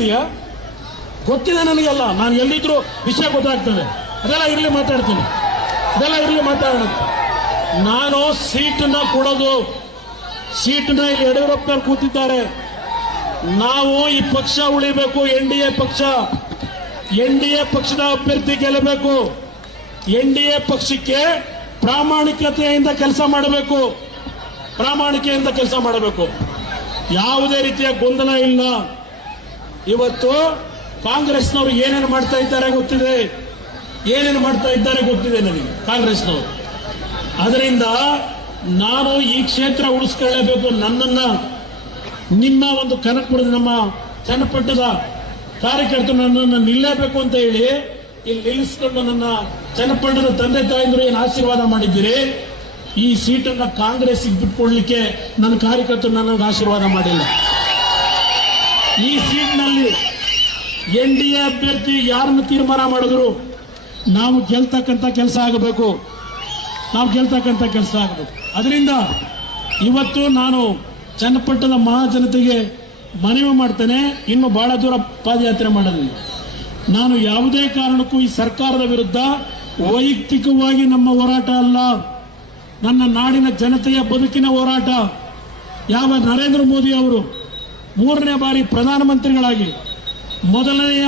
ಇದೆಯಾ ಗೊತ್ತಿದೆ ನನಗೆಲ್ಲ. ನಾನು ಎಲ್ಲಿದ್ರು ವಿಷಯ ಗೊತ್ತಾಗ್ತದೆ. ಅದೆಲ್ಲ ಇರಲಿ ಮಾತಾಡ್ತೀನಿ. ಅದೆಲ್ಲ ಇರಲಿ ಮಾತಾಡೋಣ. ನಾನು ಸೀಟನ್ನ ಕೊಡೋದು. ಸೀಟನ್ನ ಇಲ್ಲಿ ಯಡಿಯೂರಪ್ಪನವ್ರು ಕೂತಿದ್ದಾರೆ. ನಾವು ಈ ಪಕ್ಷ ಉಳಿಬೇಕು. ಎನ್ ಡಿ ಎ ಪಕ್ಷ. ಎನ್ ಡಿ ಎ ಪಕ್ಷದ ಅಭ್ಯರ್ಥಿ ಗೆಲ್ಲಬೇಕು. ಎನ್ ಡಿ ಎ ಪಕ್ಷಕ್ಕೆ ಪ್ರಾಮಾಣಿಕತೆಯಿಂದ ಕೆಲಸ ಮಾಡಬೇಕು. ಪ್ರಾಮಾಣಿಕೆಯಿಂದ ಕೆಲಸ ಮಾಡಬೇಕು. ಯಾವುದೇ ರೀತಿಯ ಗೊಂದಲ ಇಲ್ಲ. ಇವತ್ತು ಕಾಂಗ್ರೆಸ್ನವರು ಏನೇನು ಮಾಡ್ತಾ ಇದ್ದಾರೆ ಗೊತ್ತಿದೆ? ಏನೇನು ಮಾಡ್ತಾ ಇದ್ದಾರೆ ಗೊತ್ತಿದೆ ನನಗೆ, ಕಾಂಗ್ರೆಸ್ನವರು. ಅದರಿಂದ ನಾನು ಈ ಕ್ಷೇತ್ರ ಉಳಿಸ್ಕೊಳ್ಳೇಬೇಕು ನನ್ನನ್ನ, ನಿಮ್ಮ ಒಂದು ಕನಕಪುರದ ನಮ್ಮ ಚನ್ನಪಟ್ಟದ ಕಾರ್ಯಕರ್ತರು ನನ್ನನ್ನು ನಿಲ್ಲಬೇಕು ಅಂತ ಹೇಳಿ ಇಲ್ಲಿ ನಿಲ್ಲಿಸ್ಕೊಂಡು ನನ್ನ ಚನ್ನಪಟ್ಟಣದ ತಂದೆ ತಾಯಂದ್ರು ಏನು ಆಶೀರ್ವಾದ ಮಾಡಿದ್ದೀರಿ? ಈ ಸೀಟನ್ನು ಕಾಂಗ್ರೆಸ್ಗೆ ಬಿಟ್ಕೊಳ್ಳಿಕ್ಕೆ ನನ್ನ ಕಾರ್ಯಕರ್ತರು ನನಗೆ ಆಶೀರ್ವಾದ ಮಾಡಿಲ್ಲ. ಈ ಸೀಟ್ನಲ್ಲಿ ಎನ್ ಡಿ ಎ ಅಭ್ಯರ್ಥಿ ಯಾರನ್ನು ತೀರ್ಮಾನ ಮಾಡಿದ್ರು? ನಾವು ಗೆಲ್ತಕ್ಕಂಥ ಕೆಲಸ ಆಗಬೇಕು. ನಾವು ಗೆಲ್ತಕ್ಕಂಥ ಕೆಲಸ ಆಗಬೇಕು. ಅದರಿಂದ ಇವತ್ತು ನಾನು ಚನ್ನಪಟ್ಟಣದ ಮಹಾಜನತೆಗೆ ಮನವಿ ಮಾಡ್ತೇನೆ. ಇನ್ನು ಬಹಳ ದೂರ ಪಾದಯಾತ್ರೆ ಮಾಡೋದಿಲ್ಲ. ನಾನು ಯಾವುದೇ ಕಾರಣಕ್ಕೂ ಈ ಸರ್ಕಾರದ ವಿರುದ್ಧ ವೈಯಕ್ತಿಕವಾಗಿ ನಮ್ಮ ಹೋರಾಟ ಅಲ್ಲ. ನನ್ನ ನಾಡಿನ ಜನತೆಯ ಬದುಕಿನ ಹೋರಾಟ. ಯಾವ ನರೇಂದ್ರ ಮೋದಿ ಅವರು ಮೂರನೇ ಬಾರಿ ಪ್ರಧಾನಮಂತ್ರಿಗಳಾಗಿ ಮೊದಲನೆಯ